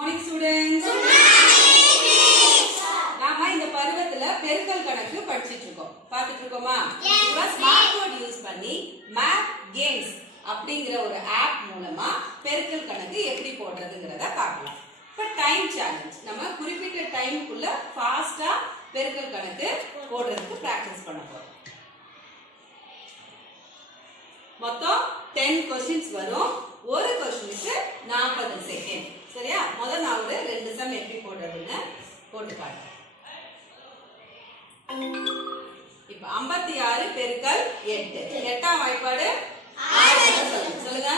Morning students. நாம இந்த பருவத்துல பெருக்கல் கணக்கு படிச்சிட்டு இருக்கோம். பார்த்துட்டு இருக்கோமா? இப்ப ஸ்மார்ட் போர்ட் யூஸ் பண்ணி மேத் கேம்ஸ் அப்படிங்கிற ஒரு ஆப் மூலமா பெருக்கல் கணக்கு எப்படி போடுறதுங்கிறத பார்க்கலாம். இப்ப டைம் சேலஞ்ச். நம்ம குறிப்பிட்ட டைமுக்குள்ள ஃபாஸ்டா பெருக்கல் கணக்கு போடுறதுக்கு பிராக்டிஸ் பண்ண போறோம். மொத்தம் 10 क्वेश्चंस வரும். ஒரு क्वेश्चनக்கு 40 செகண்ட். சரியா? முதல்ல நான் ஒரு 2 சம் எப்படி போடுறதுன்னு போட்டு காட்டுறேன். இப்போ 56 பெருக்கல் 8. 8ஆம் வாய்ப்பாடு 6 சொல்லுங்க.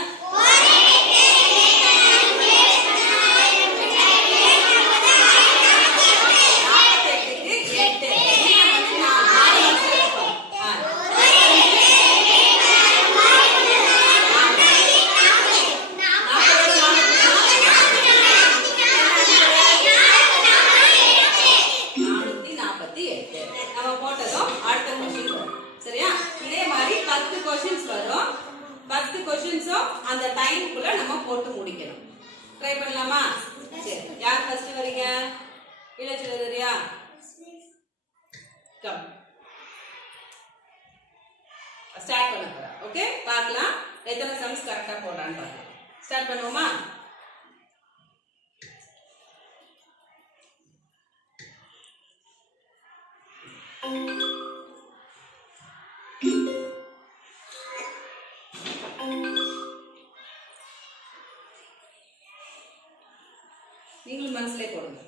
அந்த டைமுக்குள்ள நம்ம போட்டு முடிக்கணும். ட்ரை பண்ணலாமா? சரி, யார் ஃபர்ஸ்ட் வரீங்க? இளச்சிலரியா கம் ஸ்டார்ட் பண்ண போறோம். ஓகே, பார்க்கலாம் எத்தனை சம்ஸ் கரெக்ட்டா போடுறான்னு பார்க்கலாம். ஸ்டார்ட் பண்ணுவோமா? நீங்களும் மனசுல போடுங்க.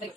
சரி,